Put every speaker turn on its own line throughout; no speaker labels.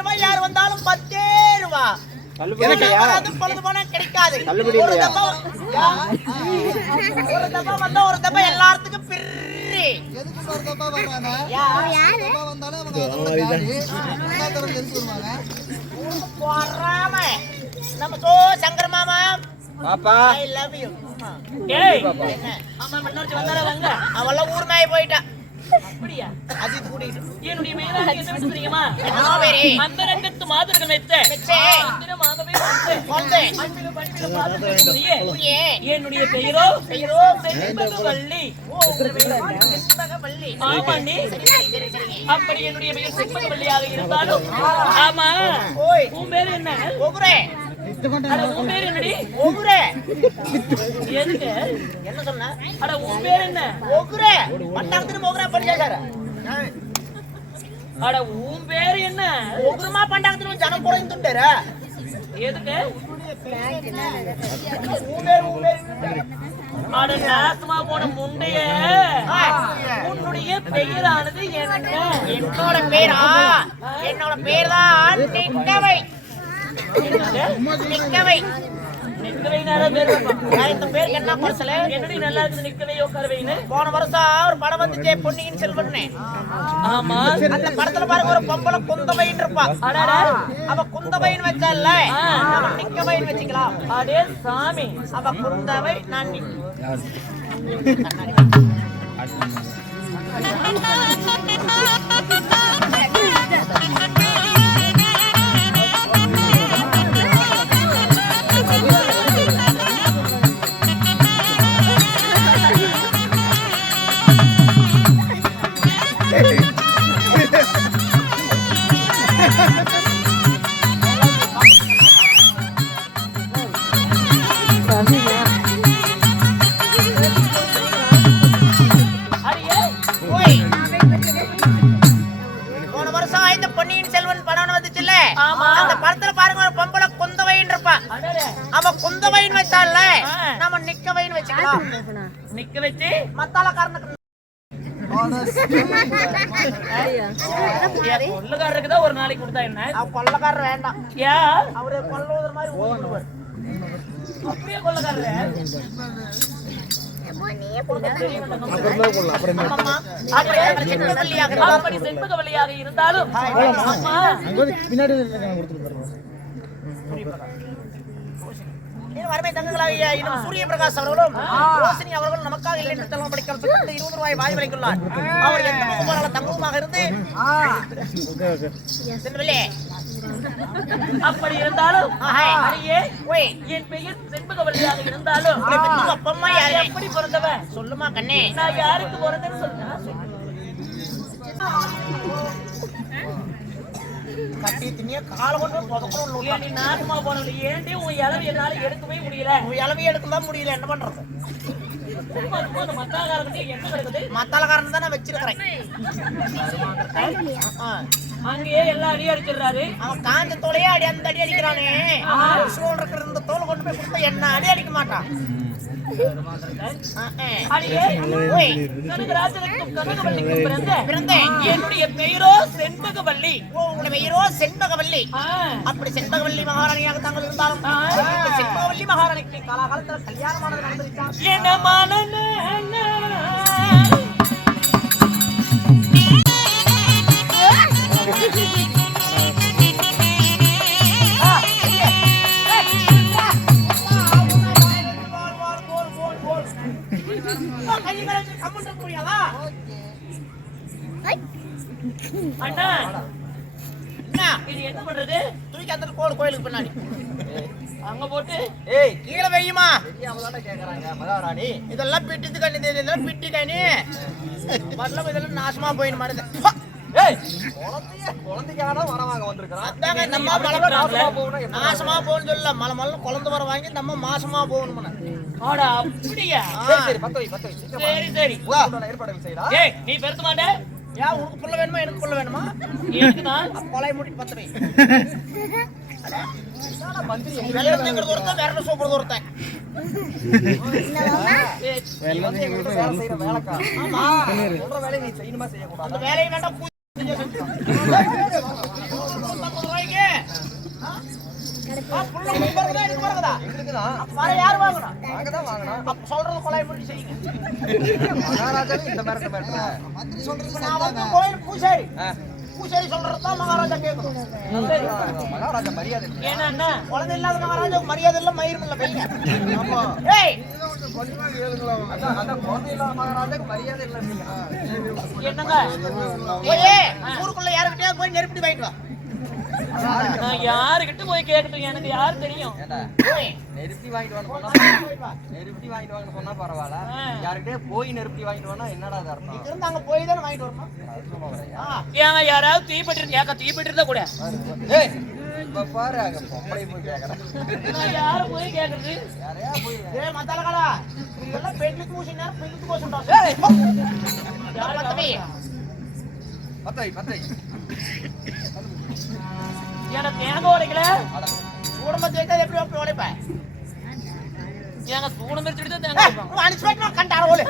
பத்திரமா யார் வந்தாலும் பத்தே ரூபா. வராது, பொழுது போனா கிடைக்காது. ஒரு தப்பா. ஒரு தப்பா வந்தா ஒரு தப்பா எல்லாத்துக்கும் பிரி.
எதுக்கு ஒரு தப்பா வருவாங்க வந்தாலும்
பொறாம. நம்ம சோ சங்கர் மாமா.
பாப்பா.
ஐ லவ் யூ
ஆமா மன்னோர்ச்சி வந்தாலே வாங்க?
அவெல்லாம் ஊர் நாய் போயிட்டா.
அப்படியா?
அஜித் கூட்டிட்டு
என்னுடைய மேலாக என்ன தெரியுமா அந்த ரங்கத்து மாதர்கள் வைத்த. மந்திரமாகவே என்னுடைய பெயரோ?
பெயரோ?
செண்பகவல்லி
வள்ளி.
ஆமாண்டி. அப்படி என்னுடைய பெயர் செண்பகவல்லியாக இருந்தாலும் ஆமா.
ஓய்
உன் பேரு என்ன? அட உன் என்னடி? எதுக்கு?
என்ன சொன்ன?
அட உன் பேரு என்ன?
ஒகுரே. பண்டாங்கத்துல ஒகுரே படிச்சாரு
அட உன் பேரு என்ன?
ஒகுரமா பண்டாங்கத்துல ஜனம் குறைந்துட்டாரு
எதுக்கு?
ஊபேர் ஊபேர்
அட நாசமா போன முண்டைய. உன்னுடைய பெயரானது என்ன?
என்னோட பேரா என்னோட பேர் தான் நிக்கவை
உட்காரவைன்னு
போன வருஷம் ஒரு படம் வந்துச்சே பொன்னியின் செல்வன்னு.
ஆமா.
அந்த படத்துல பாருங்க ஒரு பொம்பளை குந்தவைன்னு இருப்பா. அவ குந்தவைன்னு வச்சால. நம்ம நிக்கவைன்னு வச்சுக்கலாம்
அடே சாமி.
அவ குந்தவை நான்
நிக்க வச்சு.
மத்தால
கொள்ளுக்காரருக்கு தான் ஒரு நாளைக்கு கொடுத்தா என்ன?
கொள்ளக்காரர் வேண்டாம்.
யா
அவரு கொள்ளுவதர் மாதிரி
அப்படியே கொள்ளுக்காரரு? இருந்தாலும் அம்மா.
பின்னாடி
வறுமை தங்கங்களாகிய இன்னும் சூரிய பிரகாஷ் அவர்களும் ரோசினி அவர்களும் நமக்காக இல்லை என்று தலைமை படிக்க சொல்லிட்டு இருபது ரூபாய் வாய் வரைக்குள்ளார் அவர் எந்த முகமான தங்கமாக இருந்து
அப்படி இருந்தாலும்
ஆஹா.
அடியே
ஓய்.
என் பெயர் செண்பகவல்லியாக இருந்தாலும்
உங்களை பத்தி உங்க அப்பா அம்மா யாரு?
எப்படி பிறந்தவன்?
சொல்லுமா கண்ணே.
நான் யாருக்கு பிறந்தேன்னு சொல்லுங்க.
கட்டி திணிய கால கொண்டு புதக்கணும்
நீ நாசமா ஏன்டி உன் இளவு என்னால எடுக்கவே முடியல?
இளவி எடுக்கலாம் முடியல. என்ன பண்றது? மத்தாலக்காரன் தான் நான் வச்சிருக்கிறேன்.
அங்கேயே எல்லா அடியும் அடிச்சிடுறாரு.
அவன் காஞ்ச தோலையே அடி அந்த அடி அடிக்கிறானே. சூழ் இருக்கிற இந்த தோல் கொண்டு போய் கொடுத்தா என்ன அடி அடிக்க மாட்டான்?
என்னுடைய பெயரோ செண்பகவல்லி.
பெயரோ செண்பகவல்லி அப்படி செண்பகவல்லி மகாராணியாக தாங்கள் இருந்தாலும் செண்பகவல்லி மகாராணிக்கு காலாகாலத்தில் கல்யாணமானது நடந்துருச்சா?
என்ன பண்றது?
தூக்கி அந்த கோயில் கோயிலுக்கு பின்னாடி.
அங்க போட்டு.
ஏய் கீழே வையுமா?
கேக்குறாங்க மகாராணி.
இதெல்லாம் பிட்டு கண்ணி இதெல்லாம் பிட்டி கண்ணி. வரலாம் இதெல்லாம் நாசமா போயின்னு மாடுது
ஏய். குழந்தைய குழந்தைக்காக தான் வர வாங்க வந்திருக்கிறான்.
அதாங்க இந்த அம்மா மலை நாசமா போகணும் நாசமா போகணும்னு சொல்லல. மலை மலை குழந்தை வர வாங்கி இந்த அம்மா மாசமா போகணும்
ஆடா அப்படியா?
சரி சரி பத்து வை பத்து வை. சீக்கிரம்
சரி. சரி
வா. உண்டான ஏற்பாடுகள் செய்யடா
ஏய் நீ பெருத்த மாட்ட.
ஏன் உனக்கு புள்ள வேணுமா எனக்கு புள்ள வேணுமா?
எதுக்குதான்
கொலை மூட்டிட்டு பத்து வை வெள்ளத்துங்கிறது ஒருத்தன் விரல சூப்பறது ஒருத்தன்
நீ வந்து எங்க வீட்டுல வேலை செய்யற வேலைக்காரன் ஆமா சொல்ற வேலையை நீ செய்யணுமா செய்யக்கூடாது
அந்த வேலையை வேண்டாம் கூ- ஆ, புள்ள உங்களுக்கு வருதா, எனக்கு வருதா?
எங்களுக்கு தான்
யார் வாங்கணும்?
நாங்க தான் வாங்கணும்
அப்ப சொல்றது கொலை பண்ணி செய்யுங்க.
மகாராஜாவே இந்த மிரட்ட மிரட்டுற
மந்திரி சொல்றது
இப்ப நான் வந்து கோயில் பூசாரி. பூசாரி சொல்றதுதான் மகாராஜா கேட்கணும்.
மகாராஜா மரியாதை.
ஏன்னா என்ன
குழந்தை இல்லாத மகாராஜாவுக்கு மரியாதை இல்ல, மயிரும் இல்ல பையன். ஏய்.
என்னங்க
ஊருக்குள்ள யாருக்கிட்டயாவது போய் நெருப்படி வாங்கிட்டு வா.
போய் கேட்கட்டும் எனக்கு யார் தெரியும்.
நெருப்பி வாங்கிட்டு வான்னு சொன்னா
வாங்கிட்டு வா.
நெருப்பி வாங்கிட்டு வான்னு சொன்னா பரவாயில்ல.
ஆ.
யார்கிட்டயே போய் நெருப்பி வாங்கிட்டு வானா என்னடா அர்த்தம்?
இங்க இருந்து அங்க போய் தானே வாங்கிட்டு வரணும்.
ஏங்க யாராவது தீப்பட்டு ஏக்க தீப்பட்டு இருந்தா கூட.
ஏய், இப்ப பாரு அங்க பொம்பளை போய் கேக்குறேன்
யாரு போய் கேக்குறது?
யாரையா போய்
ஏய், மத்தாளக்காரா, இதெல்லாம் பெண்ணுக்கு. ஏய், பத்தவி.
உடைக்கல.
குடும்பத்தை வைக்காத எப்படி அப்படி உழைப்ப?
ஏங்க சூடு மிரிச்சுட்டு தான் தேங்காய் உடைப்பாங்க
உன் அனுப்பி வைக்கணும், கண்டார ஓலு.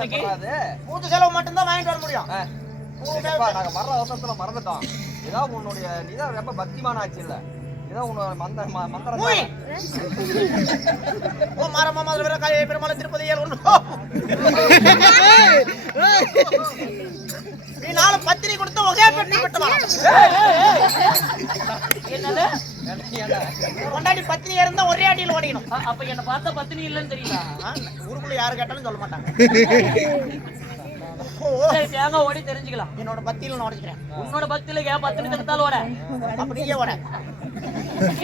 தேங்காய் மட்டும்தான் வாங்கிட்டு வர முடியும்.
நாங்க வர்ற அவசரத்துல மறந்துட்டோம். ஏதாவது உன்னுடைய நீதான் ரொம்ப பக்திமான ஆச்சு இல்ல?
பெருமாள் திருப்பதி நாலு பத்தினி கொடுத்து ஒரே பெட்டி பெட்டுமா
என்னது?
கொண்டாடி பத்தினி இருந்தா ஒரே அடியில் ஓடிக்கணும்.
அப்ப என்ன பார்த்தா பத்தினி இல்லைன்னு தெரியுமா
ஆ, ஊருக்குள்ள யாரு கேட்டாலும் சொல்ல மாட்டாங்க.
தேங்காய் ஓடி தெரிஞ்சுக்கலாம்.
என்னோட பத்தியில நான் உடைச்சுக்கிறேன்.
உன்னோட பக்தியில ஏன் பத்தினி தடுத்தாலும் ஓட?
அப்ப நீயே ஓட.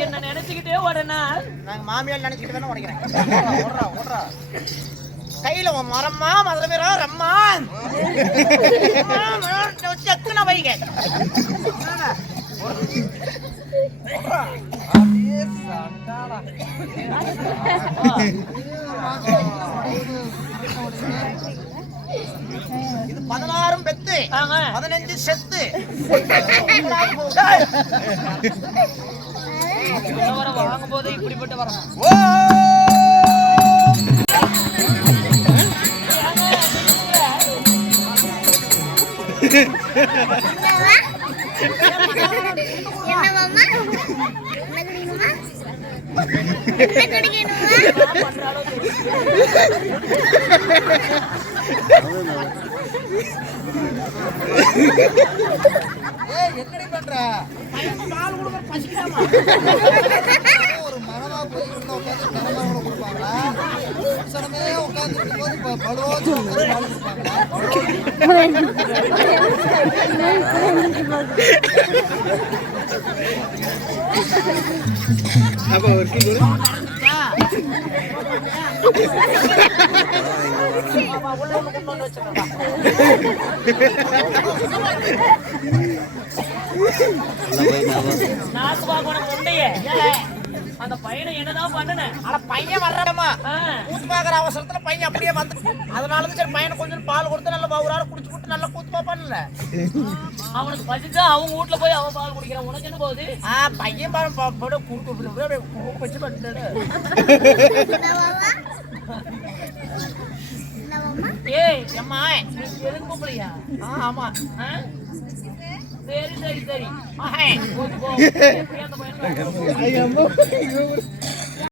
என்ன நினைச்சுக்கிட்டே ஓடனா?
நாங்க மாமியார் நினைச்சுக்கிட்டு தானே உடைக்கிறேன்
ஓடுறா ஓடுறா.
கையில உன் மரம்மா மதுரை வீரா ரம்மா? செக்குன வைங்க. இது பதினாறும் பெத்து பதினஞ்சு செத்து.
வர வாங்கும் போதே இப்படிப்பட்டு வரணும்
என்ன
என்னடி பண்ற? ஒரு மரமா போய் உட்காந்து கூட கொடுப்பாங்களா?
நாக்கு பார்க்கணும் உண்டையே அந்த பையனை என்னதான் பண்ணுனேன்
ஆனா பையன் வர்றமா
ஆ,
கூத்து பாக்குற அவசரத்துல பையன் அப்படியே வந்து அதனாலதான் சரி பையனை கொஞ்சம் பால் கொடுத்து நல்லா பவுரார குடிச்சு விட்டு நல்லா கூத்து பாப்பான்ல
அவனுக்கு பசிச்சா அவங்க வீட்டுல போய் அவன் பால் குடிக்கிறான் உனக்கு என்ன போகுது
ஆ பையன் பாரு போட கூட்டு இப்படி இப்படி வச்சு பண்ணிட்டு ஆ ஆமா?
சரி சரி சரி.